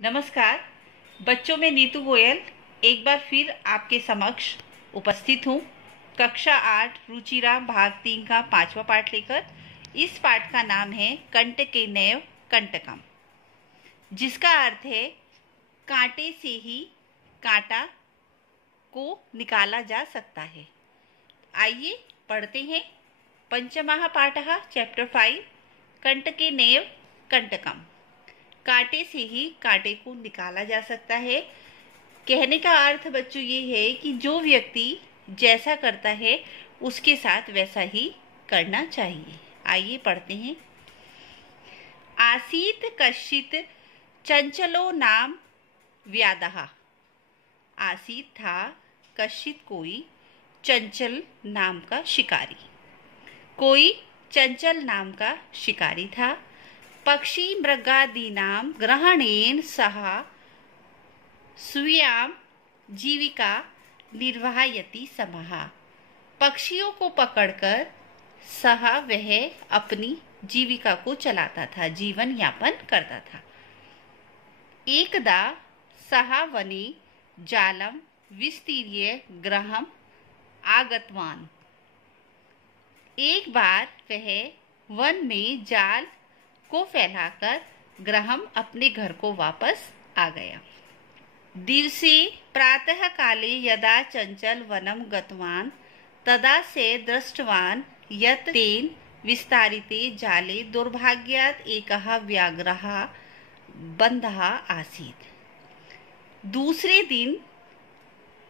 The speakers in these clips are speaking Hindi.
नमस्कार बच्चों, मैं नीतू गोयल एक बार फिर आपके समक्ष उपस्थित हूँ। कक्षा 8 रुचिराम भाग 3 का 5वां पाठ लेकर। इस पाठ का नाम है कंटकेनैव कंटकम, जिसका अर्थ है कांटे से ही कांटा को निकाला जा सकता है। आइए पढ़ते हैं। पंचमः पाठः चैप्टर 5 कंटकेनैव कंटकम। कांटे से ही कांटे को निकाला जा सकता है। कहने का अर्थ बच्चों ये है कि जो व्यक्ति जैसा करता है उसके साथ वैसा ही करना चाहिए। आइए पढ़ते हैं। आसीत कश्चित चंचलो नाम व्यादः। आसीत था कश्चित कोई चंचल नाम का शिकारी। कोई चंचल नाम का शिकारी था। पक्षी मृगादीनां ग्रहणेन सह स्वीयां जीविका निर्वाहयति स्मः। पक्षियों को पकड़कर सह वह अपनी जीविका को चलाता था, जीवन यापन करता था। एकदा सह वने जालं विस्तीर्य गृहम् आगतवान्। एक बार वह वन में जाल को फैलाकर ग्रहम अपने घर को वापस आ गया। दिवसे प्रातः काले यदा चंचल वनम गतवान् तदा से दृष्टवान् यत् तेन विस्तारिते जाले दुर्भाग्यात् एकः व्याघ्रः बंधः आसीत्। दूसरे दिन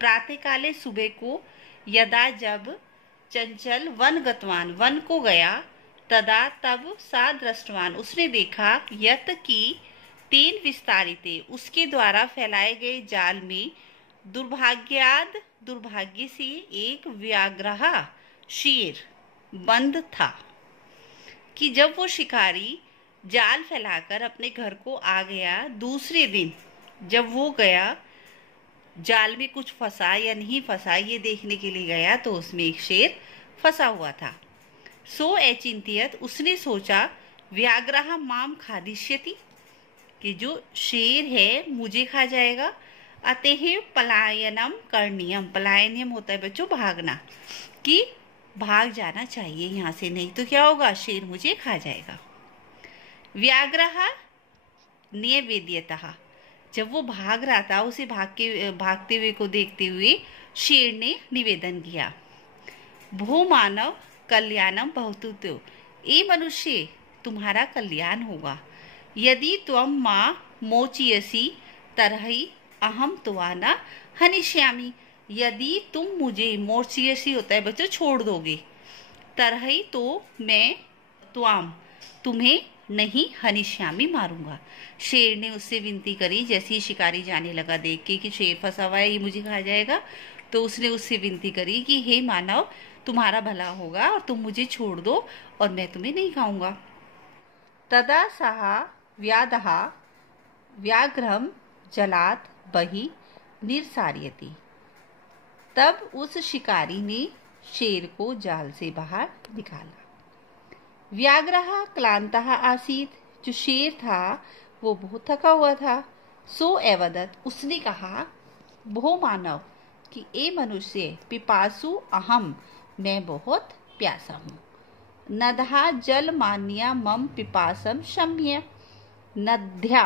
प्रातः काले सुबह को यदा जब चंचल वन गतवान वन को गया, तदा तब सा दृष्टवान उसने देखा, यत की तेन विस्तारिते उसके द्वारा फैलाए गए जाल में दुर्भाग्याद दुर्भाग्य से एक व्याघ्रः शेर बंद था। कि जब वो शिकारी जाल फैलाकर अपने घर को आ गया, दूसरे दिन जब वो गया जाल में कुछ फंसा या नहीं फंसा ये देखने के लिए गया, तो उसमें एक शेर फंसा हुआ था। सो अचिंत्यत उसने सोचा, व्याघ्रः माम खादिष्यति कि जो शेर है मुझे खा जाएगा। अतः पलायनम करणीयम। पलायनम होता है बच्चों भागना, कि भाग जाना चाहिए यहाँ से, नहीं तो क्या होगा, शेर मुझे खा जाएगा। व्याघ्रः न्यवेद्यतः। जब वो भाग रहा था, उसे भागते हुए को देखते हुए शेर ने निवेदन किया, भो मानव कल्याणम भवतु तो। ए मनुष्य तुम्हारा कल्याण होगा। यदि त्वं मां मोचयसि तर्हि अहम त्वा न हनिष्यामि। यदि तुम मुझे मोचयसि होता है बच्चों छोड़ दोगे, तर्हि तो मैं त्वाम तुम्हें नहीं हनिष्यामि मारूंगा। शेर ने उससे विनती करी। जैसे ही शिकारी जाने लगा देख के कि शेर फंसा हुआ है, ये मुझे खा जाएगा, तो उसने उससे विनती करी कि हे मानव तुम्हारा भला होगा और तुम मुझे छोड़ दो और मैं तुम्हें नहीं खाऊंगा। तदा सः व्याधः व्याघ्रम जलात् बहि निर्सार्यति। तब उस शिकारी ने शेर को जाल से बाहर निकाला। व्याघ्रः क्लान्तः आसीत्। जो शेर था वो बहुत थका हुआ था। सो अवदत् उसने कहा, भो मानव कि ए मनुष्य, पिपासु अहम मैं बहुत प्यासा हूँ। नदहा जल मान्या मम पिपासम शम्य। नद्या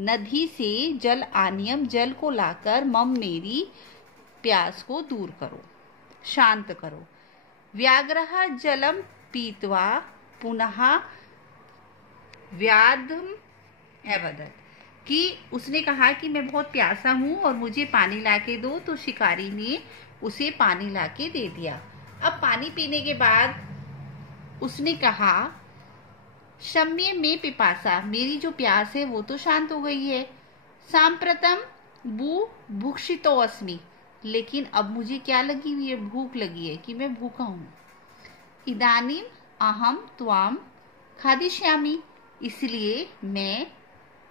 नदी से जल आनियम जल को लाकर मम मेरी प्यास को दूर करो, शांत करो। व्याघ्रः जलम पीत्वा पुनः व्याधम अवदत् कि उसने कहा कि मैं बहुत प्यासा हूँ और मुझे पानी लाके दो। तो शिकारी ने उसे पानी लाके दे दिया। अब पानी पीने के बाद उसने कहा, शम्य में पिपासा मेरी जो प्यास है वो तो शांत हो गई है। सांप्रतम भू भुक्षितो अस्मि। लेकिन अब मुझे क्या लगी हुई है, भूख लगी है कि मैं भूखा हूँ। इदानीम अहम त्वाम खादिष्यामि। इसलिए मैं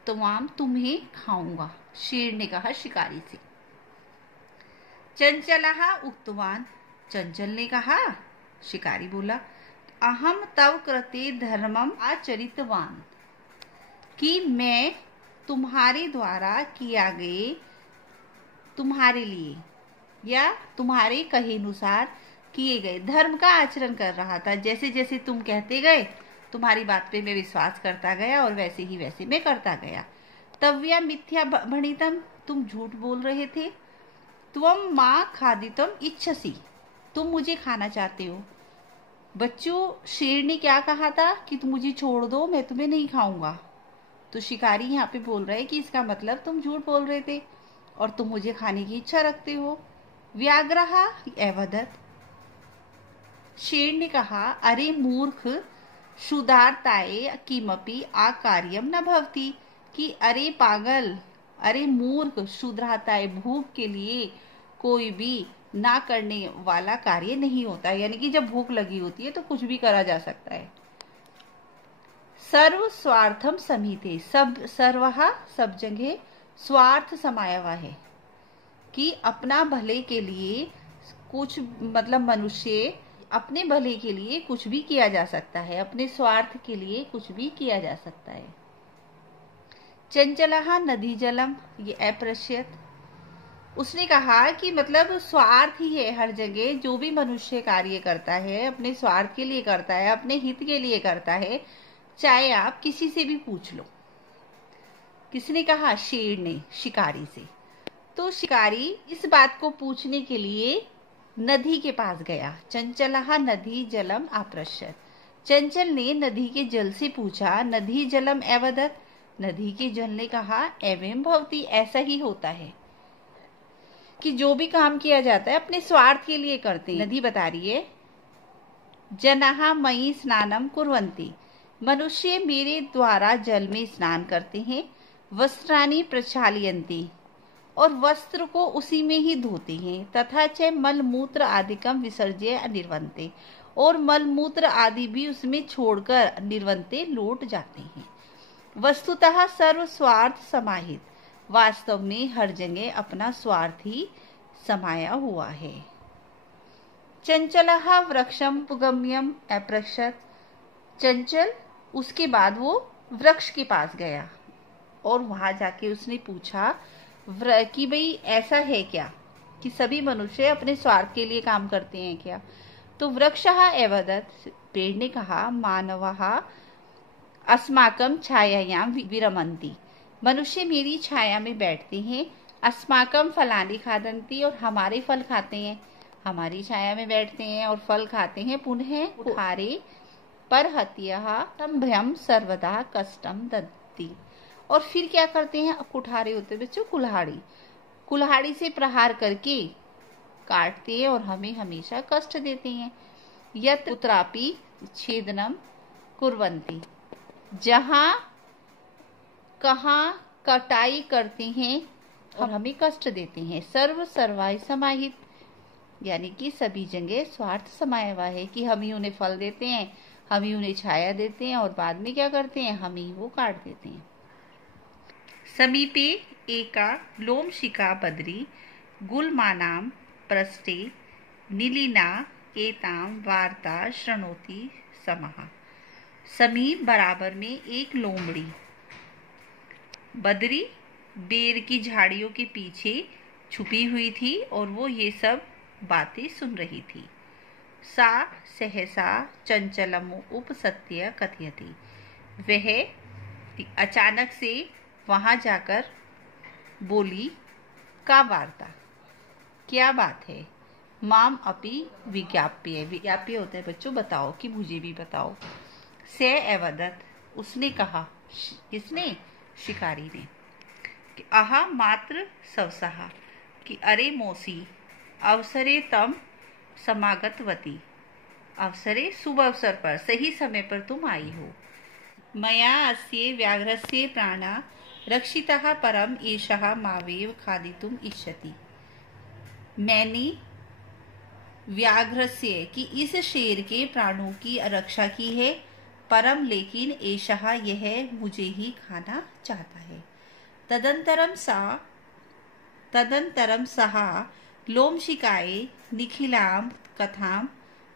तुम्हें खाऊंगा। शेर ने कहा शिकारी से। चंचलः उक्तवान। चंचल ने कहा, शिकारी बोला, अहम तव कृते धर्मम आचरितवान। कि मैं तुम्हारे द्वारा किया गए तुम्हारे लिए या तुम्हारे कहे अनुसार किए गए धर्म का आचरण कर रहा था। जैसे जैसे तुम कहते गए तुम्हारी बात पे मैं विश्वास करता गया और वैसे ही वैसे मैं करता गया। तव्या मिथ्या भणितम, तुम झूठ बोल रहे थे। त्वम माँ खादितम इच्छसी, तुम मुझे खाना चाहते हो। बच्चों, शेर ने क्या कहा था कि तुम मुझे छोड़ दो, मैं तुम्हें नहीं खाऊंगा। तो शिकारी यहाँ पे बोल रहे कि इसका मतलब तुम झूठ बोल रहे थे और तुम मुझे खाने की इच्छा रखते हो। व्याघ्रः अवदत्, शेर ने कहा, अरे मूर्ख, क्षुधार्ताय किमपि आकार्यम न भवति, कि अरे पागल, अरे मूर्ख, क्षुधार्ताय, भूख के लिए कोई भी ना करने वाला कार्य नहीं होता। यानी कि जब भूख लगी होती है तो कुछ भी करा जा सकता है। सर्व स्वार्थम समीते, सब सर्वहा सब जगह स्वार्थ समाया हुआ है कि अपना भले के लिए कुछ मतलब मनुष्य अपने भले के लिए कुछ भी किया जा सकता है, अपने स्वार्थ के लिए कुछ भी किया जा सकता है। चंचलहा नदी जलम, ये अप्रश्यत, उसने कहा कि मतलब स्वार्थ ही है हर जगह। जो भी मनुष्य कार्य करता है अपने स्वार्थ के लिए करता है, अपने हित के लिए करता है, चाहे आप किसी से भी पूछ लो। किसने कहा? शेर ने शिकारी से। तो शिकारी इस बात को पूछने के लिए नदी के पास गया। चंचलहा नदी जलम आप्रश्यत, चंचल ने नदी के जल से पूछा। नदी जलम अवदत्, नदी के जल ने कहा, एवं भवति, ऐसा ही होता है कि जो भी काम किया जाता है अपने स्वार्थ के लिए करते हैं। नदी बता रही है, जनाः मयि स्नानम कुर्वन्ति, मनुष्य मेरे द्वारा जल में स्नान करते हैं। वस्त्राणि प्रक्षालयन्ति, और वस्त्र को उसी में ही धोते हैं। तथा च मलमूत्र आदिकम विसर्ज्य निर्वन्ते, और मलमूत्र आदि भी उसमें छोड़कर निर्वन्ते लौट जाते हैं। वस्तुतः सर्व स्वार्थ समाहित, वास्तव में हर जगह अपना स्वार्थ ही समाया हुआ है। चंचलः वृक्षम पुगम्यम अप्रश्यत, चंचल उसके बाद वो वृक्ष के पास गया और वहां जाके उसने पूछा कि भाई ऐसा है क्या कि सभी मनुष्य अपने स्वार्थ के लिए काम करते हैं क्या? तो वृक्षः अवदत्, पेड़ ने कहा, मानवः अस्माकं छायायां विरमन्ति, मनुष्य मेरी छाया में बैठते हैं। अस्माकं फलानि खादन्ति, और हमारे फल खाते हैं। हमारी छाया में बैठते हैं और फल खाते हैं। पुनः कुठारे परहत्यः संभ्रम सर्वदा कष्टम दत्ति, और फिर क्या करते हैं? अब कुठारे होते बच्चों कुल्हाड़ी, कुल्हाड़ी से प्रहार करके काटते हैं और हमें हमेशा कष्ट देते हैं। यत् कुत्रापि छेदनम कुर्वन्ति, जहाँ कहाँ कटाई करते हैं और हमें कष्ट देते हैं। सर्व सर्वाय समाहित, यानी कि सभी जगह स्वार्थ समाया हुआ है कि हम ही उन्हें फल देते हैं, हम ही उन्हें छाया देते हैं और बाद में क्या करते हैं? हम ही वो काट देते हैं। समीपे एका लोमशिखा बद्री गुलमानां पृष्ठे नीलिना एतां वार्ता शृणोति समः, समीप बराबर में एक लोमड़ी बदरी बेर की झाड़ियों के पीछे छुपी हुई थी और वो ये सब बातें सुन रही थी। सा सहसा चंचलम उपसत्य कथयति, वह अचानक से वहां जाकर बोली, का वार्ता, क्या बात है? माम अपि विज्ञाप्य, विज्ञाप्य होता है बच्चों बताओ, कि मुझे भी बताओ। से अवदत्, उसने कहा। किसने? शिकारी ने। कि आहा मात्र सवसहा, कि अरे मौसी, अवसरे तम समागतवती, अवसरे शुभ अवसर पर, सही समय पर तुम आई हो। मया अस्य व्याघ्रस्य प्राणा रक्षितः परम एषः मावेव खादितुम इच्छति, मैंने व्याघ्रस्य कि इस शेर के प्राणों की रक्षा की है, परम लेकिन एषः यह मुझे ही खाना चाहता है। तदंतरम सः लोमशिखायै निखिलां कथां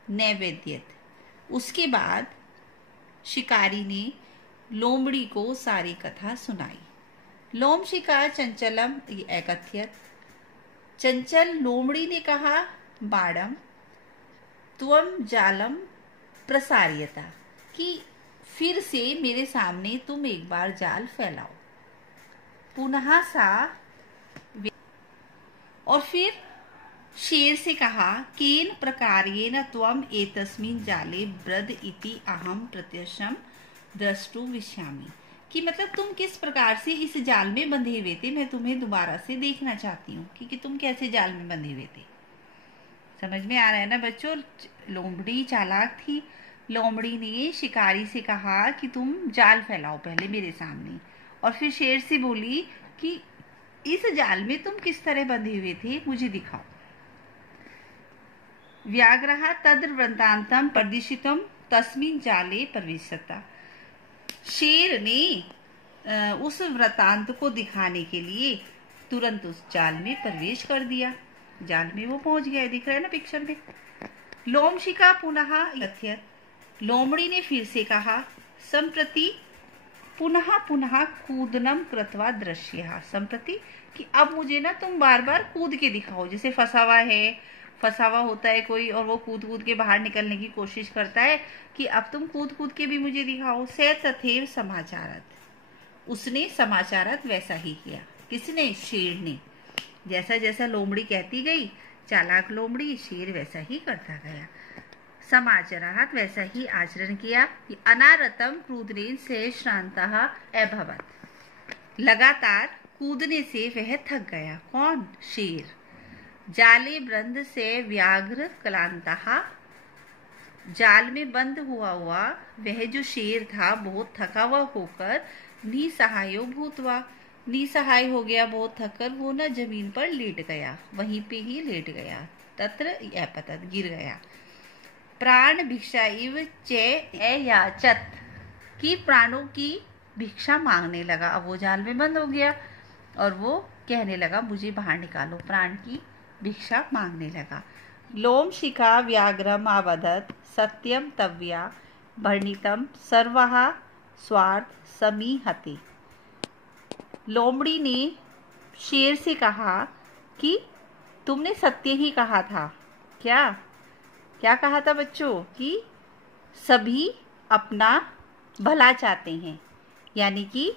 नैवेद्यत, उसके बाद शिकारी ने लोमड़ी को सारी कथा सुनाई। लोमशिका चंचलम एकथ्यत। चंचल लोमड़ी ने कहा, बाड़म त्वम जालम प्रसार्यता, कि फिर से मेरे सामने तुम एक बार जाल फैलाओ। पुनः सा, और फिर शेर से कहा, केन प्रकारेण त्वम एतस्मिन् जाले ब्रद इति अहम प्रत्यक्षम द्रष्टुं विष्यामि, कि मतलब तुम किस प्रकार से इस जाल में बंधे हुए थे, मैं तुम्हें दोबारा से देखना चाहती हूँ कि तुम कैसे जाल में बंधे हुए थे। समझ में आ रहा है ना बच्चों? लोमड़ी चालाक थी। लोमड़ी ने शिकारी से कहा कि तुम जाल फैलाओ पहले मेरे सामने, और फिर शेर से बोली कि इस जाल में तुम किस तरह बंधे हुए थे, मुझे दिखाओ। व्याघ्रः तद् वृत्तान्तं प्रदिशितं तस्मिन् जाले प्रविशता। शेर ने उस वृत्तांत को दिखाने के लिए तुरंत उस जाल में प्रवेश कर दिया। जाल में वो पहुंच गया, दिख रहा है ना पिक्चर में। लोमशिका पुनः यथ्यत। लोमड़ी ने फिर से कहा, संप्रति पुनः पुनः कूदनम कृत्वा दृश्यः। संप्रति, कि अब मुझे ना तुम बार बार कूद के दिखाओ। जैसे फंसा हुआ होता है कोई, और वो कूद कूद के बाहर निकलने की कोशिश करता है, कि अब तुम कूद कूद के भी मुझे दिखाओ। से तथैव समाचारत, उसने समाचारत वैसा ही किया। किसने? शेर ने। जैसा जैसा लोमड़ी कहती गई, चालाक लोमड़ी, शेर वैसा ही करता गया। समाचारात, वैसा ही आचरण किया। अनारतम कूदनेन से श्रांतः अभवत्। लगातार कूदने से वह थक गया। कौन? शेर। जाले बंद से व्याघ्र क्लांतः, जाल में बंद हुआ वह जो शेर था बहुत थका हुआ होकर निसहायो भूतवा, निसहाय हो गया, बहुत थककर वो ना जमीन पर लेट गया, वहीं पे ही लेट गया। तत्र अपतत, गिर गया। प्राण भिक्षा इव चे याचत, कि प्राणों की भिक्षा मांगने लगा। अब वो जाल में बंद हो गया और वो कहने लगा, मुझे बाहर निकालो, प्राण की भिक्षा मांगने लगा। लोमशिका व्याघ्रम आवदत सत्यम तव्या वर्णितम सर्वः स्वार्थ समीहते। लोमड़ी ने शेर से कहा कि तुमने सत्य ही कहा था। क्या कहा था बच्चों? कि सभी अपना भला चाहते हैं, यानी कि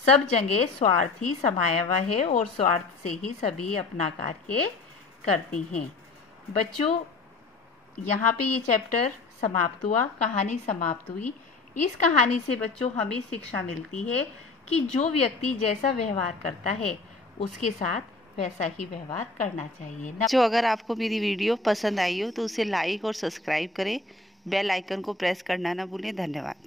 सब जगह स्वार्थ ही समाया हुआ है और स्वार्थ से ही सभी अपना कार्य करते हैं। बच्चों, यहाँ पे ये चैप्टर समाप्त हुआ, कहानी समाप्त हुई। इस कहानी से बच्चों हमें शिक्षा मिलती है कि जो व्यक्ति जैसा व्यवहार करता है उसके साथ वैसा ही व्यवहार करना चाहिए। जो अगर आपको मेरी वीडियो पसंद आई हो तो उसे लाइक और सब्सक्राइब करें, बेल आइकन को प्रेस करना ना भूलें। धन्यवाद।